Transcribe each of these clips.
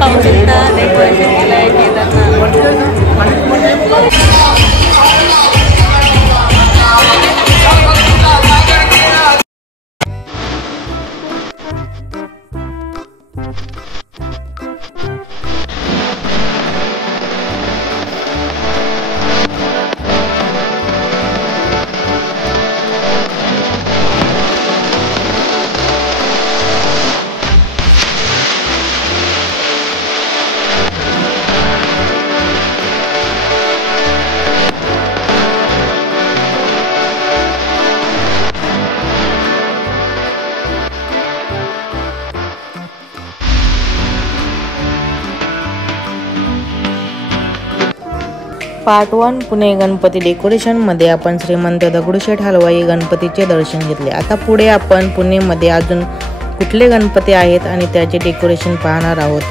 पाहू शकता डेकोरेशन केलं आहे केदारनाथ। पार्ट 1 पुणे गणपती डेकोरेशन मध्ये आपण श्रीमंत दगडूशेठ हलवाई गणपतीचे दर्शन घेतले। आता पुढे आपण पुणेमध्ये अजून कुठले गणपती आहेत आणि त्याचे डेकोरेशन पाहणार आहोत,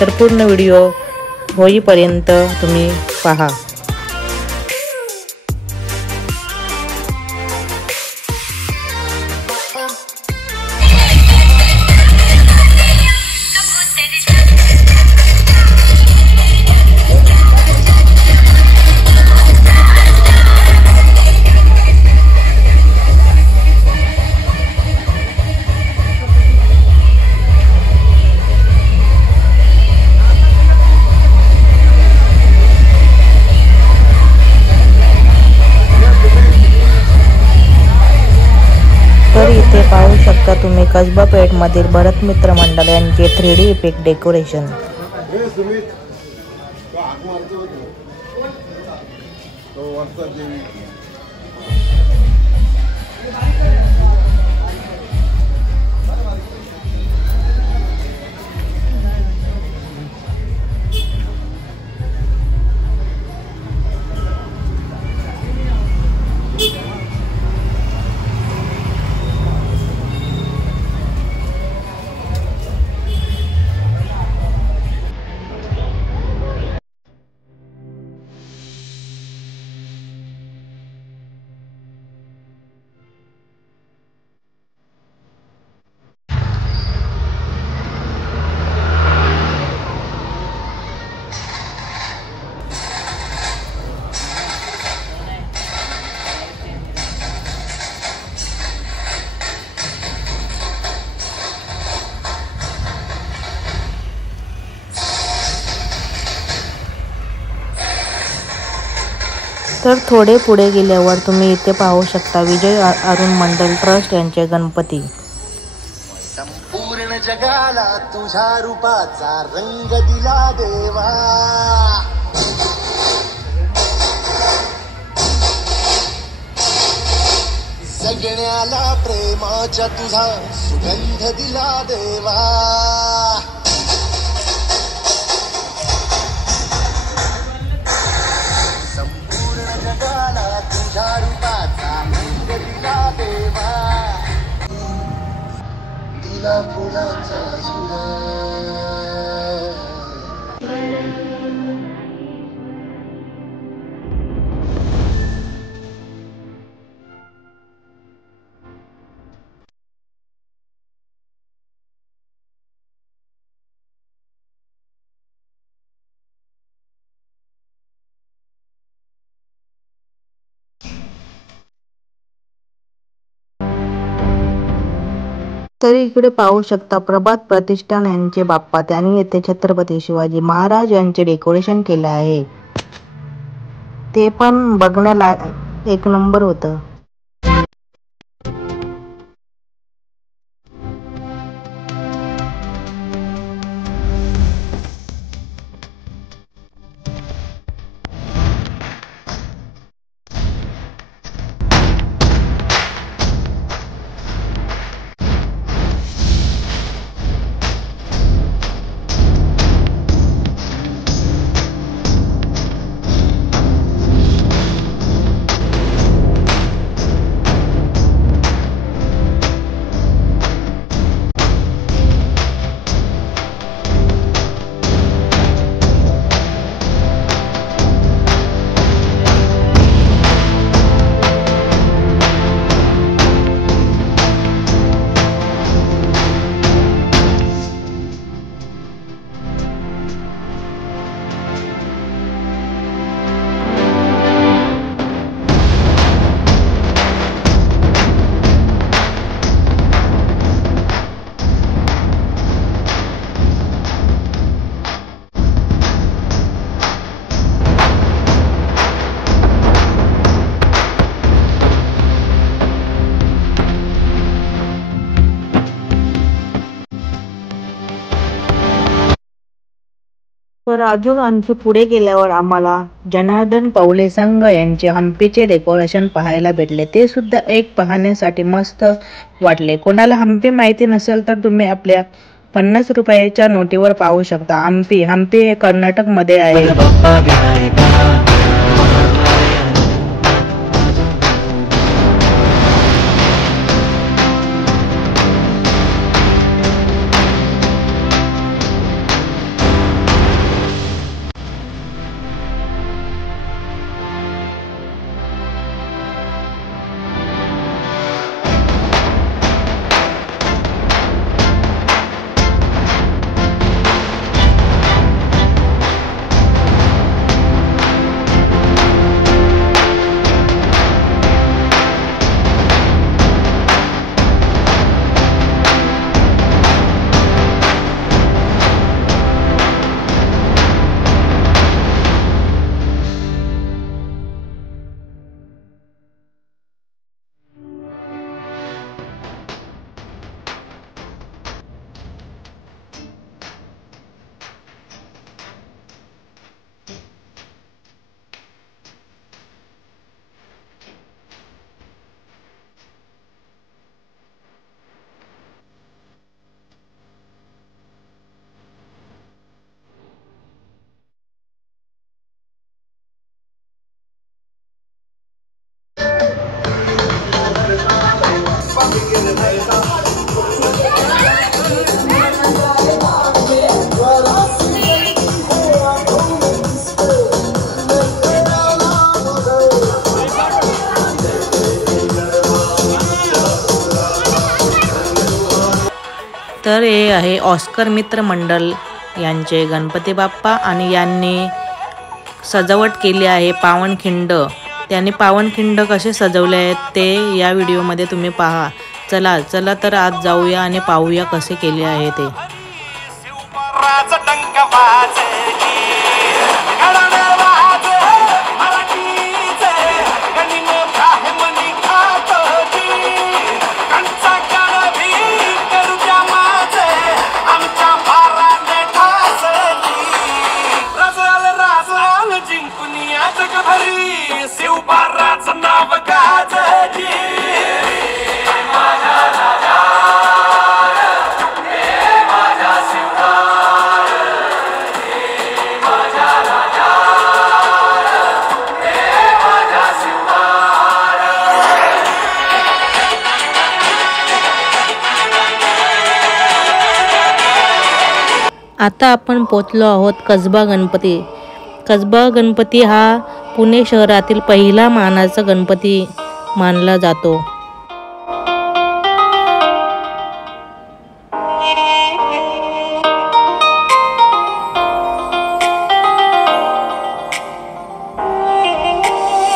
तर पूर्ण व्हिडिओ होईपर्यंत तुम्ही पहा। तर इथे पाहू शकता तुम्ही कसबा पेठ मधील भरत मित्र मंडळ यांचे 3D इफेक्ट डेकोरेशन। तर थोडे पुढे गेल्यावर तुम्ही इथे पाहू शकता विजय अरुण मंडल ट्रस्ट यांचे गणपती। संपूर्ण जगाला तुझ्या रूपाचा रंग दिला देवा, जगण्याला प्रेमाच्या तुझा सुगंध दिला देवा। दिला फुलाचा झुला तर इकडे पाहू शकता प्रभात प्रतिष्ठान यांचे बाप्पा, त्यांनी येथे छत्रपती शिवाजी महाराज यांचे डेकोरेशन केले आहे। ते पण बघण्याला एक नंबर होतं। तर अजून आणखी पुढे गेल्यावर आम्हाला जनार्दन पवले संघ यांचे हम्पीचे डेकोरेशन पाहायला भेटले. ते सुद्धा एक पाहण्यासाठी मस्त वाटले. कोणाला हम्पी माहिती नसेल तर तुम्ही आपल्या 50 रुपयाच्या नोटीवर पाहू शकता. हम्पी हे कर्नाटक मध्ये आहे. तर हे आहे ऑस्कर मित्र मंडळ यांचे गणपती बाप्पा आणि यांनी सजावट केली आहे पावनखिंड. त्यांनी पावनखिंड कसे सजवले आहेत ते या व्हिडिओमध्ये तुम्ही पहा. चला तर आज जाऊया आणि पाहूया कसे केले आहे ते. आता आपण पोचलो आहोत कसबा गणपती. कसबा गणपती हा पुणे शहरातील पहिला मानाचा गणपती मानला जातो.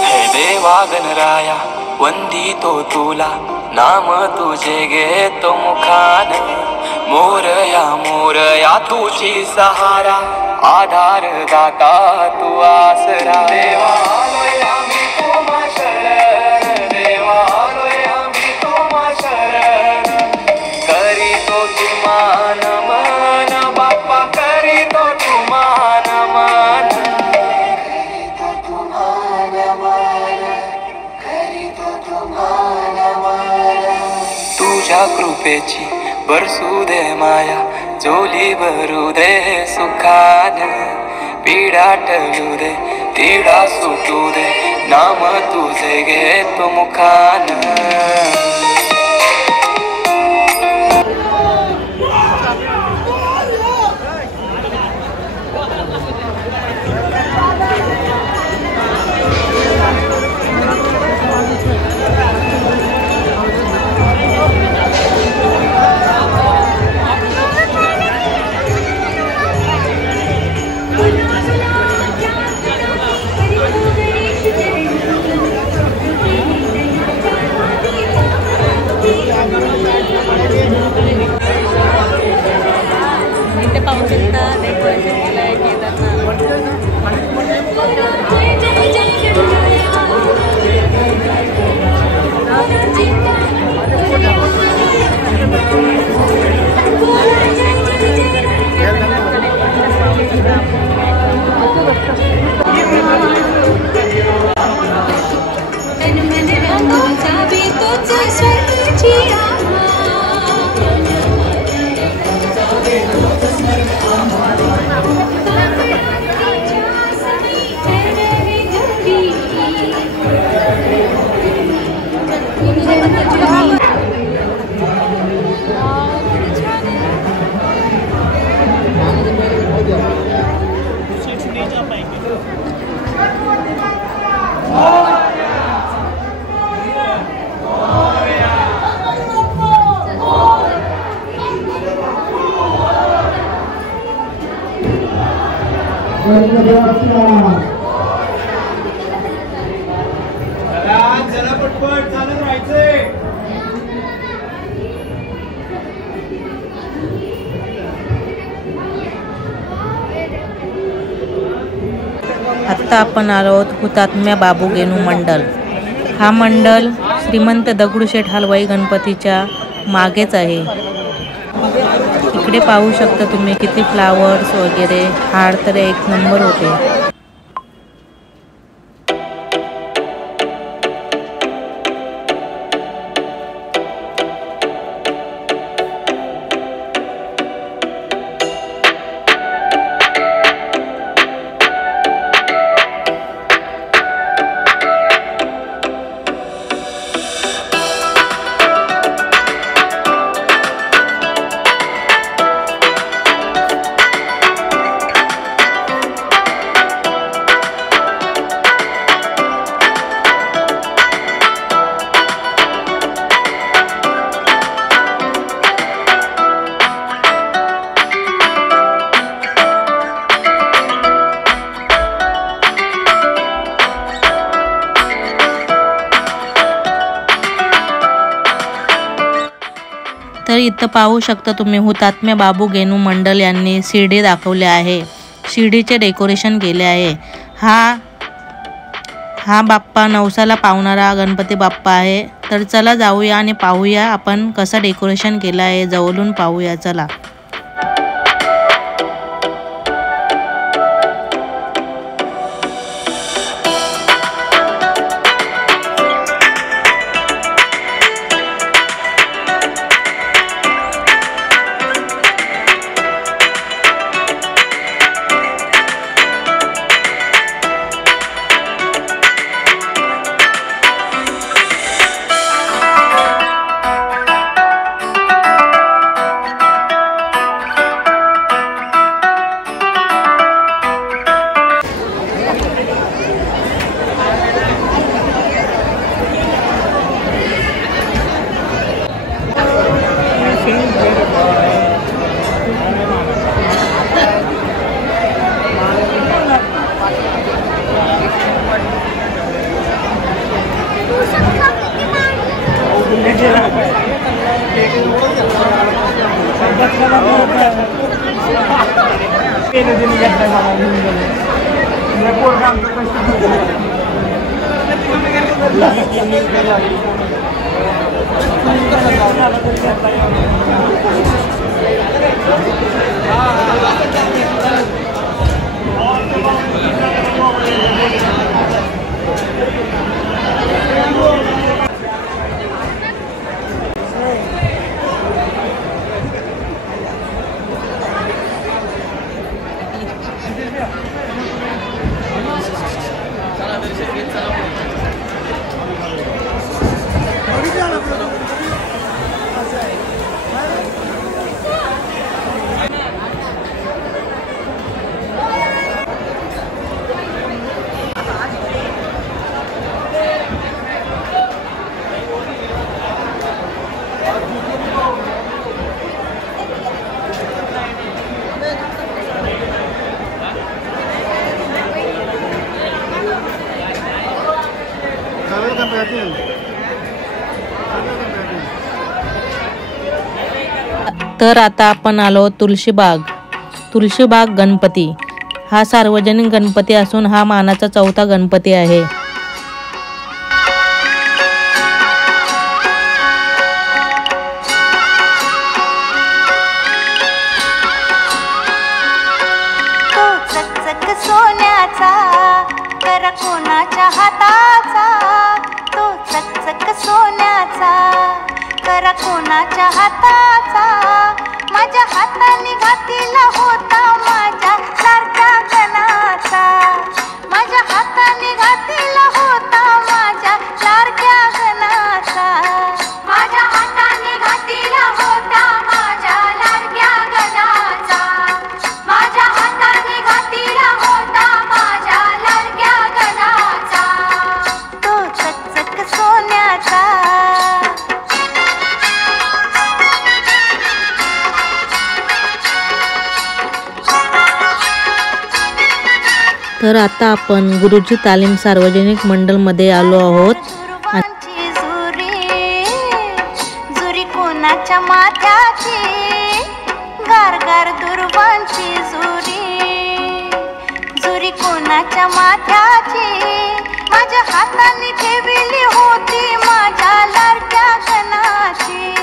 हे देवा गणराया वंदितो तुला, नाम तुझे घेतो मुखान. मोरया तुझी सहारा, आधार दाता तू आसरा. देवा आलोय आम्ही तुम्हा शरण, देवा आलोय आम्ही तुम्हा शरण. करीतो तुम्हा नमन बाप्पा, करीतो तुम्हा नमन. करीतो तुम्हा नमन, करीतो तुम्हा नमन. तुझ्या कृपेची बरसू दे माया, जोली भरू दे सुखान. पीडा टलू दे, तिडा सुटू दे, नाम तुझे घेतो मुखान. चला पटपट चालत राहायचंय. आत्ता आपण आलो आहोत हुतात्म्या बाबू गेनू मंडल. हा मंडल श्रीमंत दगडूशेठ हलवाई गणपतीच्या मागेच आहे. इकडे पाहू शकता तुम्ही किती फ्लावर्स वगैरे, हार तर एक नंबर होते. तर इथं पाहू शकता तुम्ही हुतात्म्या बाबू गेनू मंडल यांनी शिर्डी दाखवले आहे. शिर्डीचे डेकोरेशन केले आहे. हा बाप्पा नवसाला पावणारा गणपती बाप्पा आहे. तर चला जाऊया आणि पाहूया आपण कसं डेकोरेशन केलं आहे. जवळून पाहूया चला. तर आता आपण आलो तुळशीबाग गणपती. हा सार्वजनिक गणपती असून हा मानाचा 4था गणपती आहे. तो चकचक सोन्याचा कर कोणाच्या हाताचा, तो चकचक सोन्याचा कर कोणाच्या हाताचा, माझ्या हाताने तर आता आपण गुरुजी तालीम सार्वजनिक मंडळ मध्ये आलो आहोत. दुर्वांची जुरी जुरी कोणाच्या माथ्याची गार गार दुर्वांची जुरी जुरी कोणाच्या माथ्याची माझ्या हाताने ठेवली होती माझ्या लाडक्या गणाची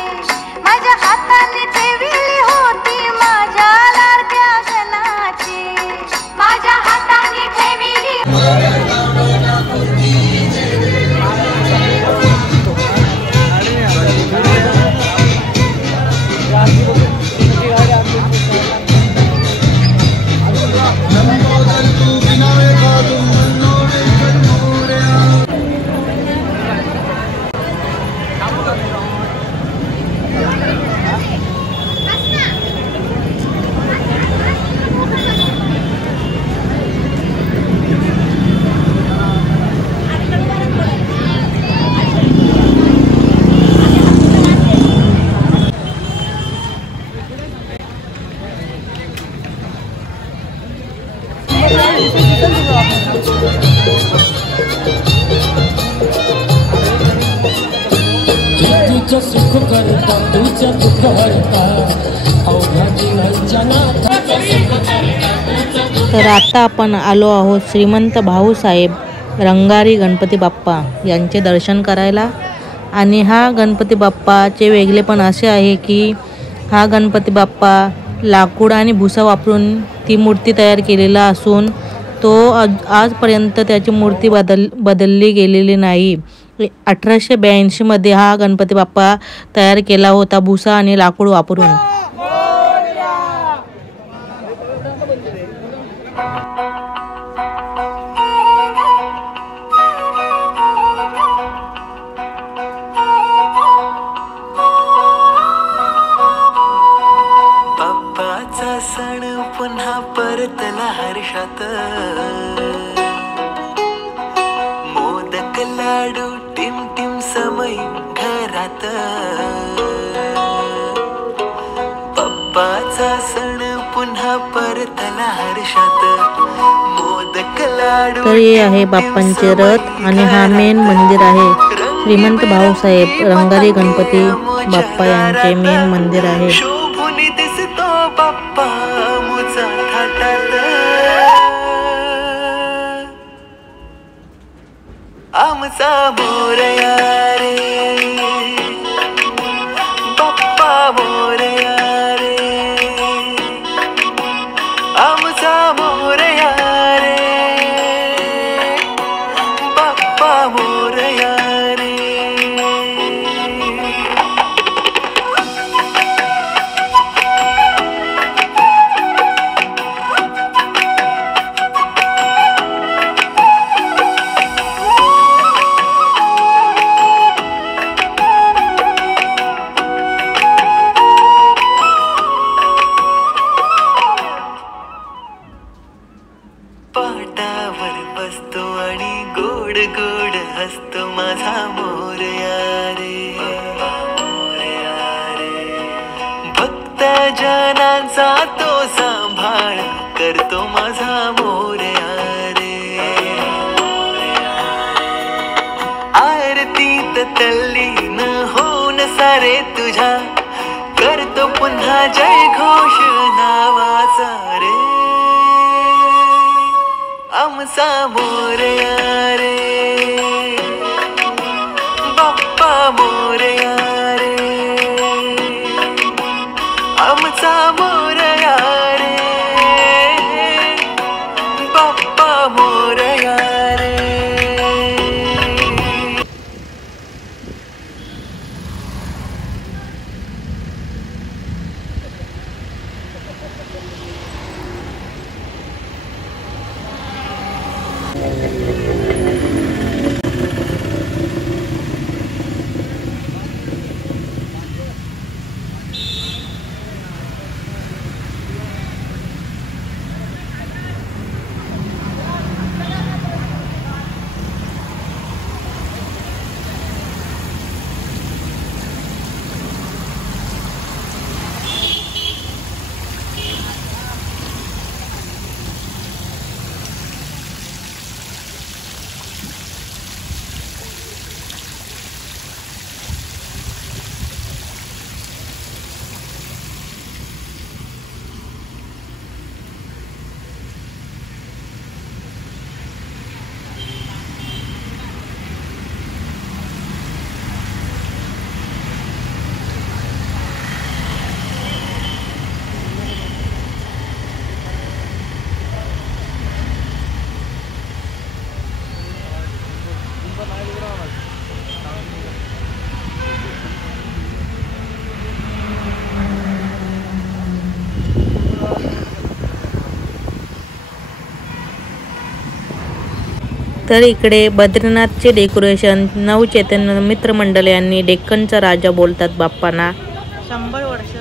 माझ्या हाताने ठेवली होती माझ्या लाडक्या गणाची माझ्या हाताने ठेवली तुझं सुख करता तुझं दुःख हरता अवघा जीवांच्या नाथा. तर आता आपण आलो आहोत श्रीमंत भाऊसाहेब रंगारी गणपती बाप्पा यांचे दर्शन करायला. आणि हा गणपती बाप्पाचे वेगळेपण असे आहे की हा गणपती बाप्पा लाकूड आणि भुसा वापरून ती मूर्ती तयार केलेला असून तो आजपर्यंत त्याची मूर्ती बदलली गेलेली नाही. 1882 मध्ये हा गणपती बाप्पा तयार केला होता भुसा आणि लाकूड वापरून. बाप्पाचा सण पुन्हा परतला हर्षात मोदक लाडू टिम टिम समय घरात बाप्पाचा सण पुन्हा परतला हर्षात मोदक लाडू. तर हे आहे बाप्पांचे रथ आणि हा मेन मंदिर आहे. श्रीमंत भाऊसाहेब रंगारी गणपती बाप्पा यांचे मेन मंदिर आहे. शोभून दिसतो बाप्पा मुचा थाटात आमचा मोरया रे बाप्पा मोरया रे आमचा मोरया रे बाप्पा मोरया रे. पाटावर बसतो आणि गोड गोड हसतो माझा मोरया रे भक्त जनांचा तो सांभाळ करतो माझा मोरया रे. आरतीत तल्लीन होऊन सारे तुझ्या करतो पुन्हा जय घोष नावाचा रे आमचा मोरया रे बाप्पा मोरया रे आमचा मोरया रे बाप्पा मोरया रे. तर इकडे बद्रीनाथचे डेकोरेशन नवचैतन्य मित्रमंडळ यांनी डेक्कनचा राजा बोलतात बाप्पांना 100 वर्ष.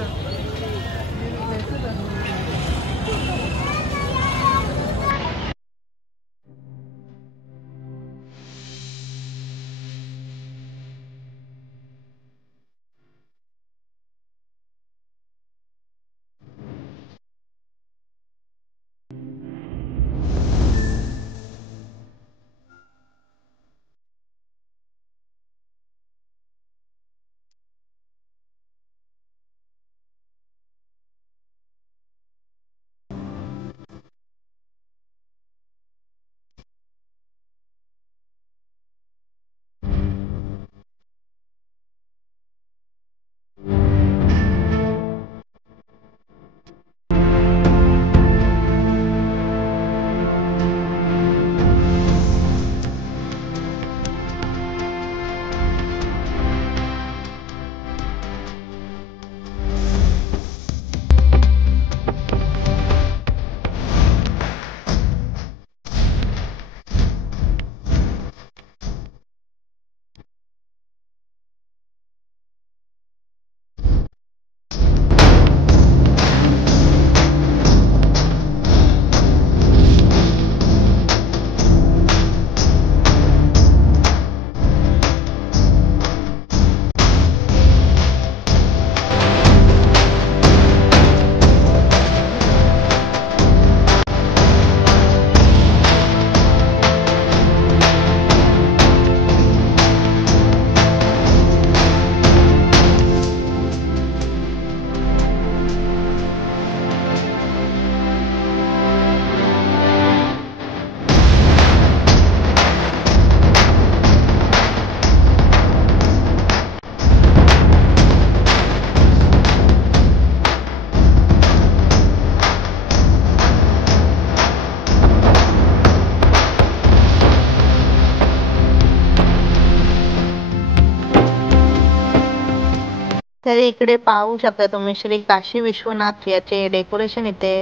तर इकडे पाहू शकता तुम्ही श्री काशी विश्वनाथ याचे डेकोरेशन इथे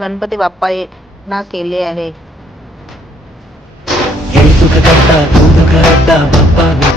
गणपती बाप्पांना केले आहे. हे सुख करता दूध करता बाप्पा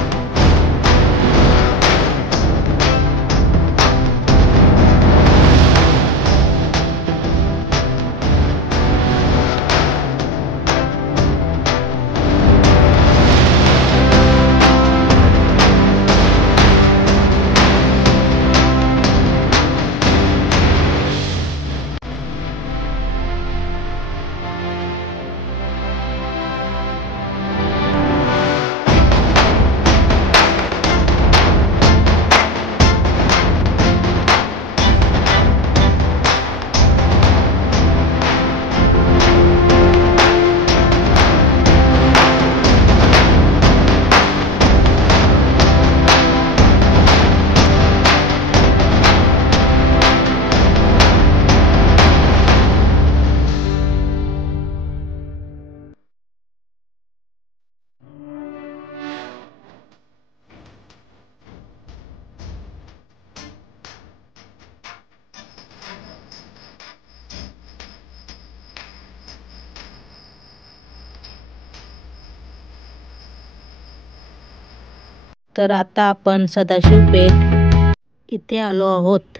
तर आता आपण सदाशिव पेठ इथे आलो आहोत.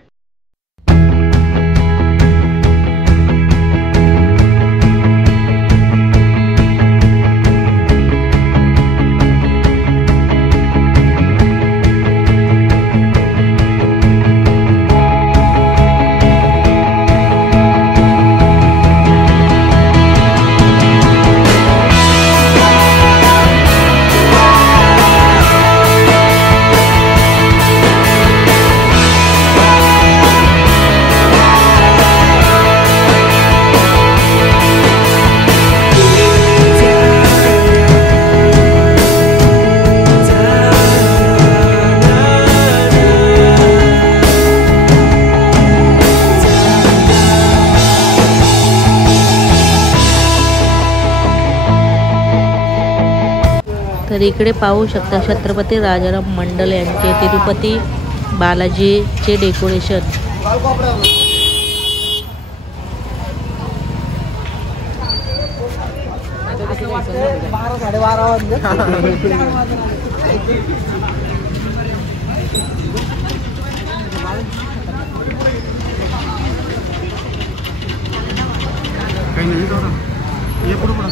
तर इकडे पाहू शकता छत्रपती राजाराम मंडल यांचे तिरुपती बालाजीचे डेकोरेशन. 12:30 वाजले. काही नाही ये पुढे पुढे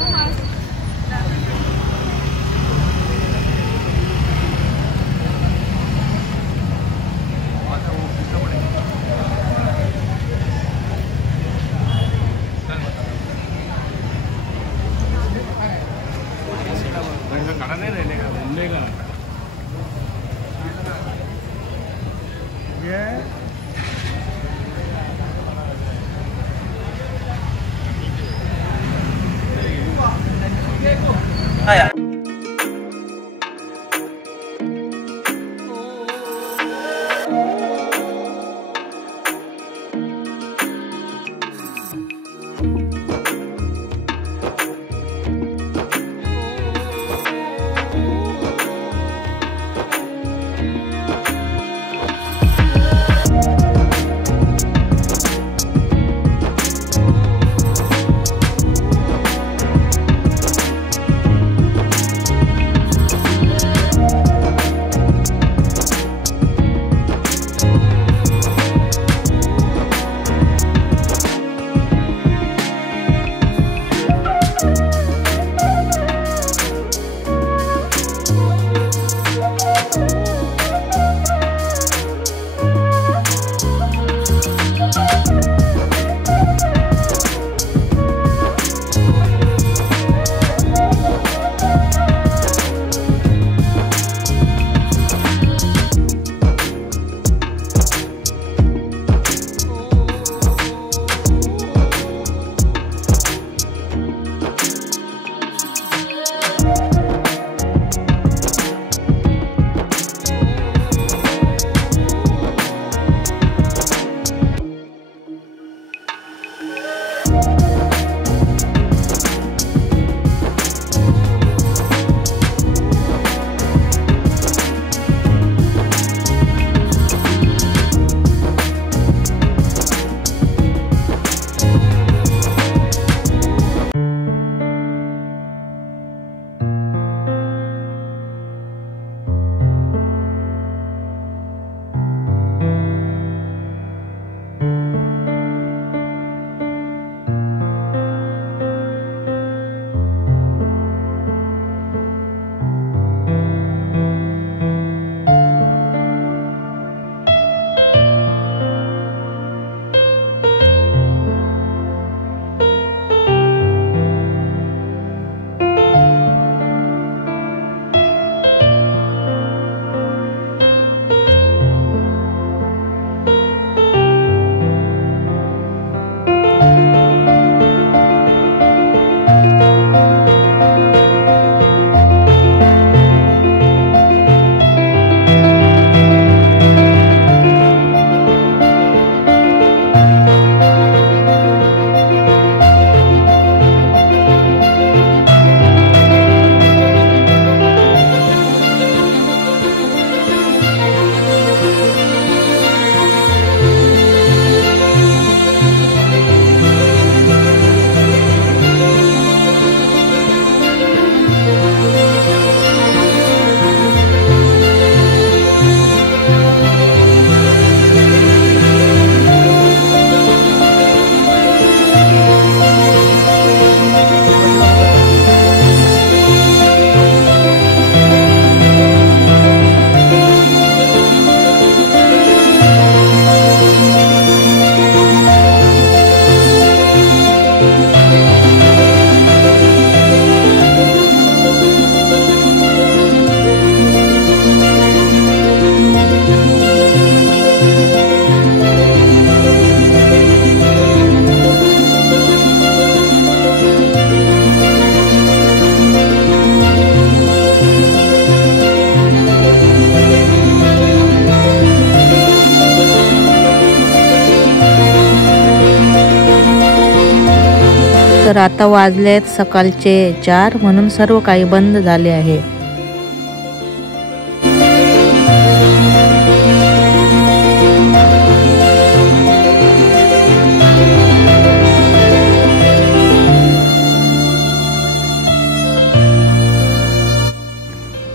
तर आता वाजलेत सकाळचे 4 म्हणून सर्व काही बंद झाले आहे.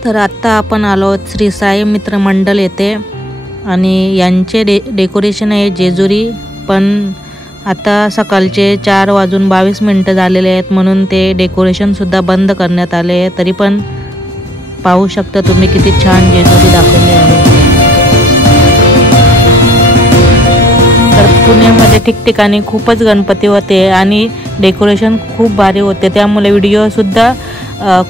तर आत्ता आपण आलो आहोत श्री साई मित्र मंडळ येथे आणि यांचे डेकोरेशन आहे जेजुरी, पण आता सकाळचे 4:22 झालेले आहेत म्हणून ते डेकोरेशनसुद्धा बंद करण्यात आले आहे. तरी पण पाहू शकता तुम्ही किती छान जेजुरी दाखवली आहे. तर पुण्यामध्ये ठिकठिकाणी खूपच गणपती होते आणि डेकोरेशन खूप भारी होते, त्यामुळे व्हिडिओसुद्धा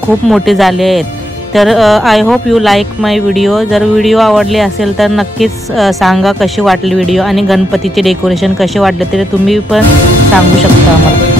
खूप मोठे झाले आहेत. तर I hope you like my video. जर व्हिडिओ आवडले असेल तर नक्कीच सांगा कशी वाटली व्हिडिओ आणि गणपतीचे डेकोरेशन कसे वाटले तरी तुम्ही पण सांगू शकता आम्हाला.